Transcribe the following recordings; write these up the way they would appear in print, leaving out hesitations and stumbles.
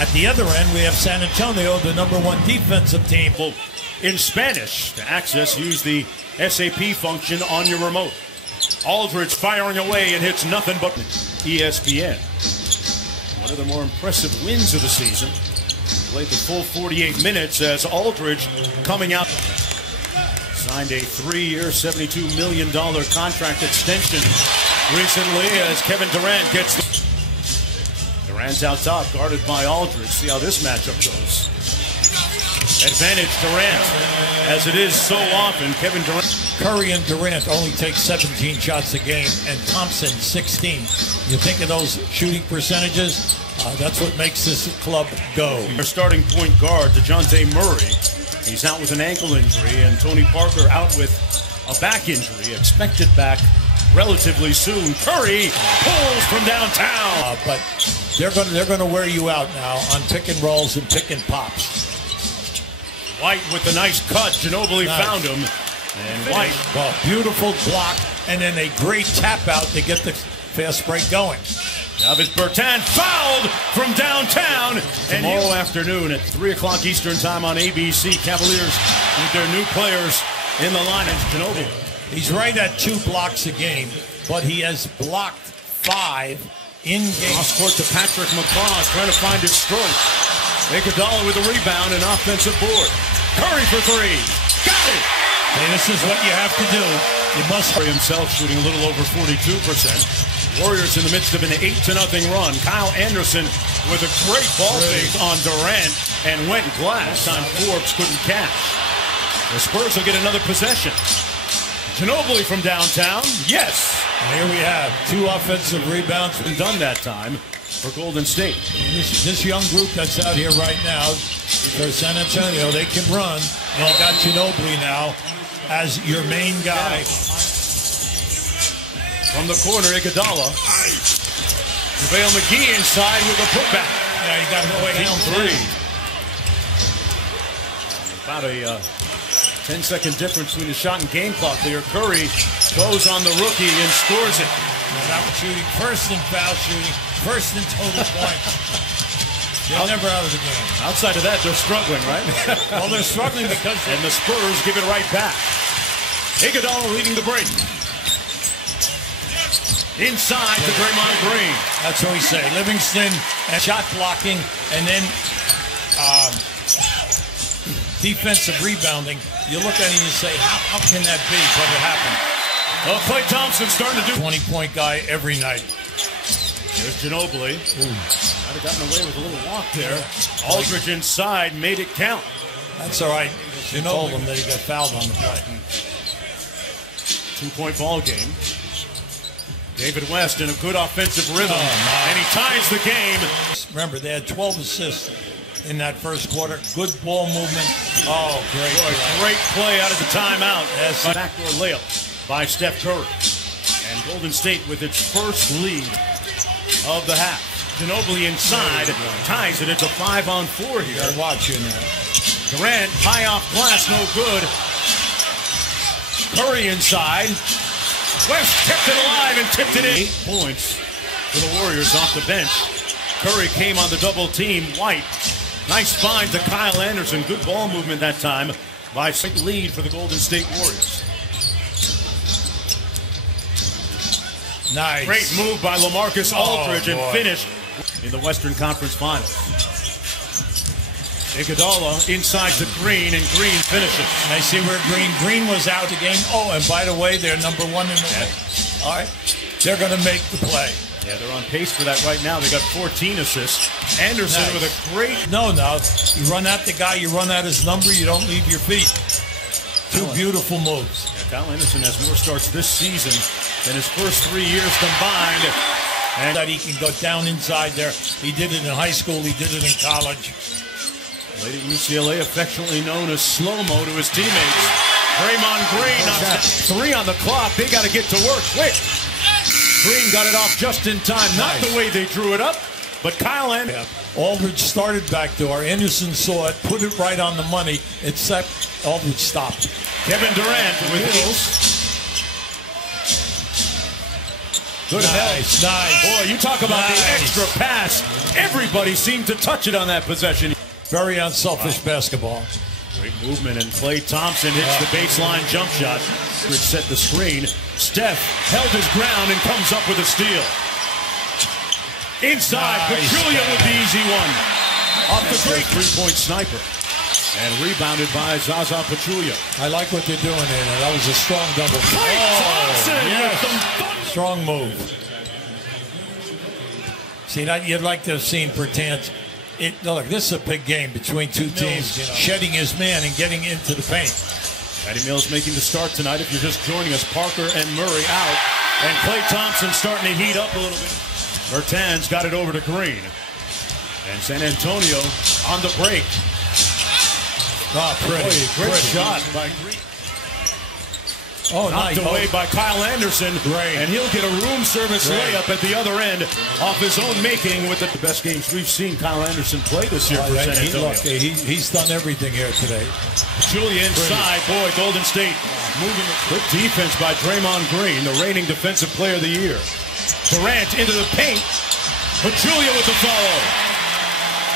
At the other end, we have San Antonio, the #1 defensive team. In Spanish, to access, use the SAP function on your remote. Aldridge firing away and hits nothing but ESPN. One of the more impressive wins of the season. Played the full 48 minutes as Aldridge coming out. Signed a 3-year, $72 million contract extension recently as Kevin Durant gets the... Durant's out top, guarded by Aldridge. See how this matchup goes. Advantage Durant, as it is so often. Kevin Durant. Curry and Durant only take 17 shots a game, and Thompson 16. You think of those shooting percentages? That's what makes this club go. Our starting point guard, DeJounte Murray. He's out with an ankle injury, and Tony Parker out with a back injury, expected back relatively soon. Curry pulls from downtown. But they're going to wear you out now on pick and rolls and pick and pops. White with the nice cut. Ginobili found him. And White. Well, beautiful block, and then a great tap out to get the fast break going. Davis Bertan fouled from downtown. Tomorrow afternoon at 3 o'clock Eastern time on ABC, Cavaliers with their new players in the lineup. Ginobili. He's right at 2 blocks a game, but he has blocked 5 in game. Cross court to Patrick McCaw, trying to find his stroke. Iguodala with a rebound and offensive board. Curry for 3. Got it! Hey, this is what you have to do. You must. Curry himself shooting a little over 42%. Warriors in the midst of an 8-0 run. Kyle Anderson with a great ball fake on Durant and went glass. Time Forbes couldn't catch. The Spurs will get another possession. Ginobili from downtown. Yes. And here we have 2 offensive rebounds. Been done that time for Golden State. This young group that's out here right now for San Antonio, they can run. And you got Ginobili now as your main guy. From the corner, Iguodala. JaVale McGee inside with a putback. Yeah, you got to go down 3. About a 10-second difference between the shot and game clock there. Curry goes on the rookie and scores it. Now that shooting, first in foul shooting, first in total points. They're never out of the game. Outside of that, they're struggling, right? Well, they're struggling because... And the Spurs give it right back. Iguodala leading the break. Inside to Draymond Green. That's what we say. Livingston and shot blocking, and then defensive rebounding. You look at it and you say, how can that be? But it happened. Well, Klay Thompson starting to do 20-point guy every night. There's Ginobili. Might have gotten away with a little walk there. Aldridge inside made it count. That's all right. You told him that he got fouled on the play. 2-point ball game. David West in a good offensive rhythm, and he ties the game. Remember, they had 12 assists in that first quarter. Good ball movement. Oh, great. Great play out of the timeout. Yes. Backdoor layup by Steph Curry. And Golden State with its first lead of the half. Ginobili inside ties it. It's a 5-on-4 here. Gotta watch you now. Durant, high off glass, no good. Curry inside. West kept it alive and tipped it in. 8 points for the Warriors off the bench. Curry came on the double team. White. Nice find to Kyle Anderson. Good ball movement that time by lead for the Golden State Warriors. Nice. Great move by LaMarcus Aldridge and finished in the Western Conference Finals. Iguodala inside to Green, and Green finishes. And I see where Green was out the game. Oh, and by the way, they're #1 in the league. All right. They're going to make the play. Yeah, they're on pace for that right now. They got 14 assists. Anderson with a great... No. You run at the guy, you run at his number, you don't leave your feet. 2 beautiful moves. Yeah, Kyle Anderson has more starts this season than his first 3 years combined. And that he can go down inside there. He did it in high school. He did it in college. Played at UCLA, affectionately known as Slow-Mo to his teammates. Draymond Green on 3 on the clock. They got to get to work quick. Green got it off just in time. Not the way they drew it up, but Kyle Anderson. Aldridge started backdoor. Anderson saw it, put it right on the money, except Aldridge stopped. Kevin Durant with heels. Good help. Nice. Boy, you talk about the extra pass Everybody seemed to touch it on that possession. Very unselfish basketball. Great movement, and Klay Thompson hits the baseline jump shot, which set the screen. Steph held his ground and comes up with a steal. Inside, Pachulia with the easy one. Off the great three-point sniper. And rebounded by Zaza Pachulia. I like what they're doing there. That was a strong double. Klay Thompson with strong move. See, that you'd like to have seen Bertans. Look, this is a big game between two teams, shedding his man and getting into the paint. Patty Mills making the start tonight. If you're just joining us, Parker and Murray out. And Klay Thompson starting to heat up a little bit. Bertans got it over to Green. And San Antonio on the break. Oh, pretty. Great shot by Green. Oh, knocked away by Kyle Anderson. Great. And he'll get a room service layup at the other end off his own making with the best games we've seen Kyle Anderson play this year for San Antonio. He's done everything here today. Julia inside. Boy, Golden State moving. Good defense by Draymond Green, the reigning defensive player of the year. Durant into the paint. Pachulia with the follow.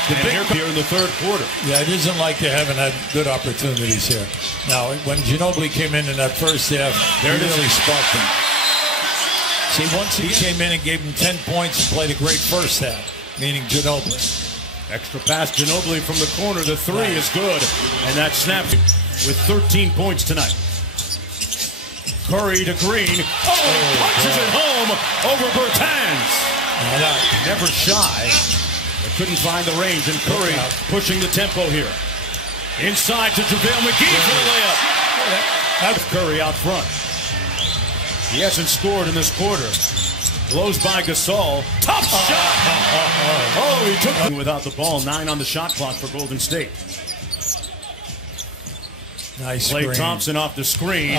And here in the third quarter. Yeah, it isn't like they haven't had good opportunities here. Now, when Ginobili came in that first half, they really sparked him. See, once he came in and gave him 10 points and played a great first half, meaning Ginobili. Extra pass, Ginobili from the corner. The three is good. And that snaps with 13 points tonight. Curry to Green. Punches it home over Bertans. Never shy. But couldn't find the range, and Curry pushing the tempo here. Inside to JaVale McGee for the layup. That's Curry out front. He hasn't scored in this quarter. Blows by Gasol. Tough shot! Oh, he took it without the ball. 9 on the shot clock for Golden State. Nice screen. Klay Thompson off the screen.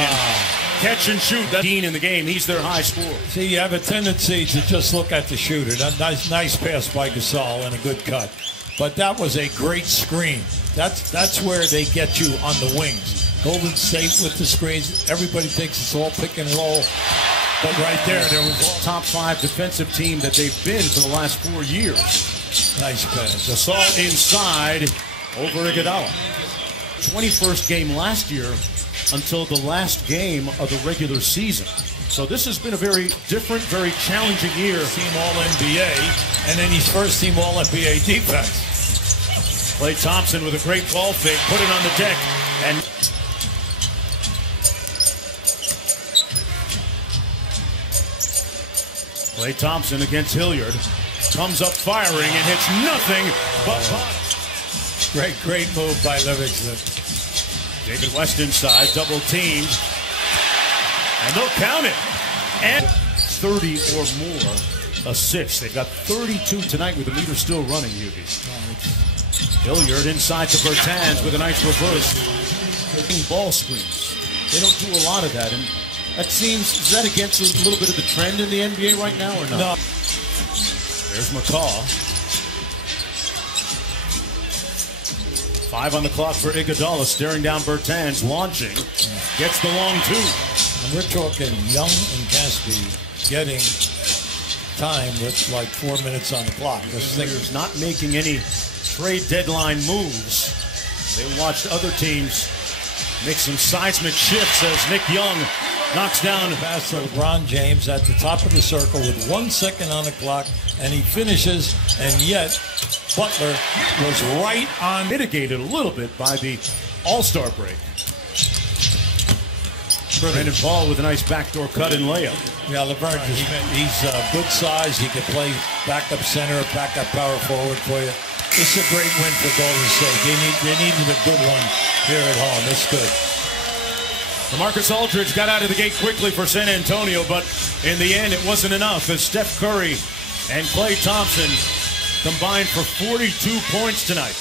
Catch and shoot. That's in the game. He's their high scorer. See, you have a tendency to just look at the shooter. That nice pass by Gasol and a good cut. But that was a great screen. That's where they get you on the wings. Golden State with the screens. Everybody thinks it's all pick and roll. But right there was top 5 defensive team that they've been for the last 4 years. Nice pass. Gasol inside over Iguodala. 21st game last year until the last game of the regular season. So this has been a very different, very challenging year. Team All-NBA, and then he's first team All-NBA defense. Klay Thompson with a great ball fake, put it on the deck, and Klay Thompson against Hilliard. Comes up firing and hits nothing but bottom. Great move by Livingston. David West inside, double teamed. And they'll count it. And 30 or more assists. They've got 32 tonight with the meter still running, Hilliard inside to Bertans with a nice reverse. Taking ball screens. They don't do a lot of that. And that seems, is that against a little bit of the trend in the NBA right now or not? No. There's McCaw. 5 on the clock for Iguodala, staring down Bertans, launching, gets the long 2. And we're talking Young and Caspi getting time with like 4 minutes on the clock. Singers not making any trade deadline moves. They watched other teams make some seismic shifts as Nick Young knocks down a pass to LeBron James at the top of the circle with 1 second on the clock, and he finishes, and yet Butler was right on. Mitigated a little bit by the All-Star break. Brandon Paul with a nice backdoor cut and layup. Yeah, LeBron, he's good size. He can play backup center, backup power forward for you. It's a great win for Golden State. They needed a good one here at home. It's good. Marcus Aldridge got out of the gate quickly for San Antonio, but in the end, it wasn't enough as Steph Curry and Klay Thompson combined for 42 points tonight.